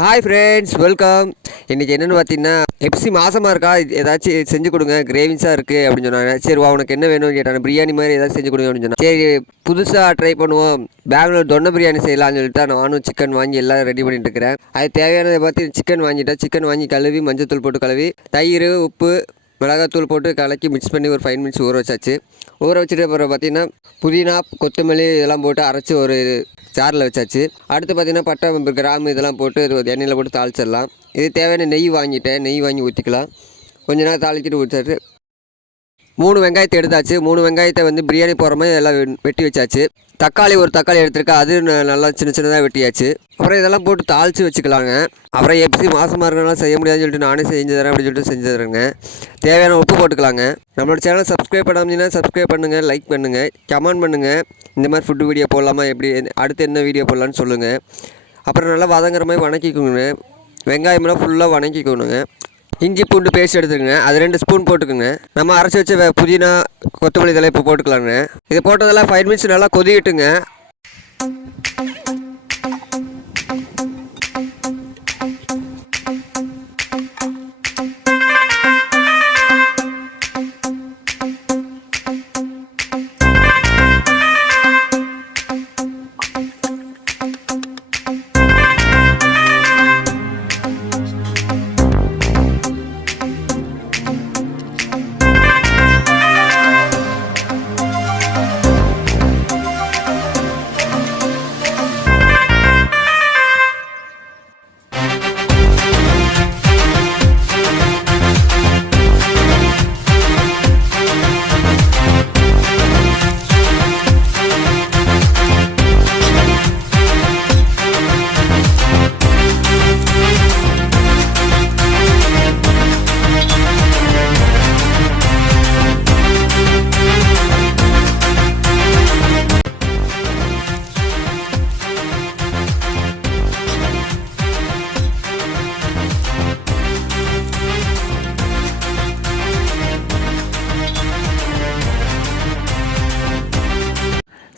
Hi friends, welcome. இன்றைக்கி என்னென்னு பார்த்தீங்கன்னா, எப்சி மாதமாக இருக்கா, ஏதாச்சும் செஞ்சு கொடுங்க, கிரேவிங்ஸாக இருக்குது அப்படின்னு சொன்னாங்க. சரி வா, உனக்கு என்ன வேணும்னு கேட்டாங்க. பிரியாணி மாதிரி ஏதாச்சும் செஞ்சு கொடுங்க அப்படின்னு சொன்னாங்க. சரி புதுசாக ட்ரை பண்ணுவோம், பெங்களூர் தொன்னை பிரியாணி செய்யலாம்னு சொல்லிட்டு நானும் சிக்கன் வாங்கி எல்லாம் ரெடி பண்ணிட்டு இருக்கிறேன். அது தேவையானதை பார்த்து சிக்கன் வாங்கிட்டேன். சிக்கன் வாங்கி கழுவி மஞ்சள் போட்டு கழுவி தயிர் உப்பு மிளகாத்தூள் போட்டு கலக்கி மிக்ஸ் பண்ணி ஒரு 5 மினிட்ஸ் ஊற வச்சாச்சு. ஊற வச்சுட்டு அப்புறம் பார்த்திங்கன்னா புதினா கொத்தமல்லி இதெல்லாம் போட்டு அரைச்சி ஒரு சாரில் வச்சாச்சு. அடுத்து பார்த்திங்கன்னா பட்டை கிராம்பு இதெல்லாம் போட்டு எண்ணெயில் போட்டு தாளிச்சிடலாம். இது தேவையான நெய் வாங்கிட்டேன், நெய் வாங்கி ஊற்றிக்கலாம். கொஞ்ச நேரம் தாளிச்சிட்டு ஊற்றிட்டு 3 வெங்காயத்தை எடுத்தாச்சு. 3 வெங்காயத்தை பிரியாணி போகிற மாதிரி எல்லாம் வெட்டி வச்சாச்சு. தக்காளி ஒரு தக்காளி எடுத்துருக்கா, அது நல்லா சின்ன சின்னதாக வெட்டியாச்சு. அப்புறம் இதெல்லாம் போட்டு தாளித்து வச்சுக்கலாங்க. அப்புறம் எப்சி மாதமாக இருக்கனால செய்ய முடியாதுன்னு சொல்லிட்டு நானே செஞ்சு தரேன் அப்படின்னு சொல்லிட்டு செஞ்சு தரேங்க. தேவையான உப்பு போட்டுக்கலாங்க. நம்மளோட சேனலை சப்ஸ்கிரைப் பண்ணாமல் சப்ஸ்கிரைப் பண்ணுங்கள், லைக் பண்ணுங்கள், கமெண்ட் பண்ணுங்கள். இந்த மாதிரி ஃபுட்டு வீடியோ போடலாமா, எப்படி அடுத்து என்ன வீடியோ போடலான்னு சொல்லுங்கள். அப்புறம் நல்லா வதங்குற மாதிரி வணக்கிக்கோங்க. வெங்காயமெல்லாம் ஃபுல்லாக வணக்கிக்கணுங்க. இஞ்சி பூண்டு பேஸ்ட் எடுத்துக்கோங்க, அது 2 ஸ்பூன் போட்டுக்கோங்க. நம்ம அரைச்சி வச்ச புதினா கொத்தமல்லி இதெல்லாம் இப்போ போட்டுக்கலாங்க. இது போட்டதெல்லாம் 5 மினிட்ஸ் நல்லா கொதிக்கிட்டுங்க.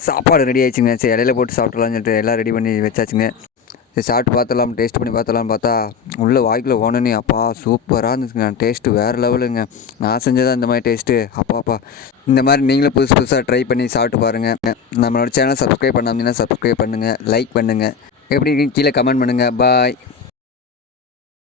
சாப்பாடு ரெடி ஆயிடுச்சுங்க. சரி இடையில போட்டு சாப்பிட்லான்னு சொல்லிட்டு எல்லாம் ரெடி பண்ணி வச்சாச்சுங்க. சரி சாப்பிட்டு பார்த்தலாம், டேஸ்ட் பண்ணி பார்த்தலாம்னு பார்த்தா உள்ளே வாய்க்குள்ளே ஓனனே அப்பா சூப்பராக இருந்துச்சுங்க. டேஸ்ட்டு வேறு லெவலுங்க. நான் செஞ்சதான் இந்த மாதிரி டேஸ்ட்டு. அப்பாப்பா, இந்த மாதிரி நீங்களும் புதுசாக ட்ரை பண்ணி சாப்பிட்டு பாருங்கள். நம்மளோட சேனலை சப்ஸ்கிரைப் பண்ணாமல் சப்ஸ்கிரைப் பண்ணுங்கள், லைக் பண்ணுங்கள், எப்படி இருக்குன்னு கீழே கமெண்ட் பண்ணுங்கள். பாய்.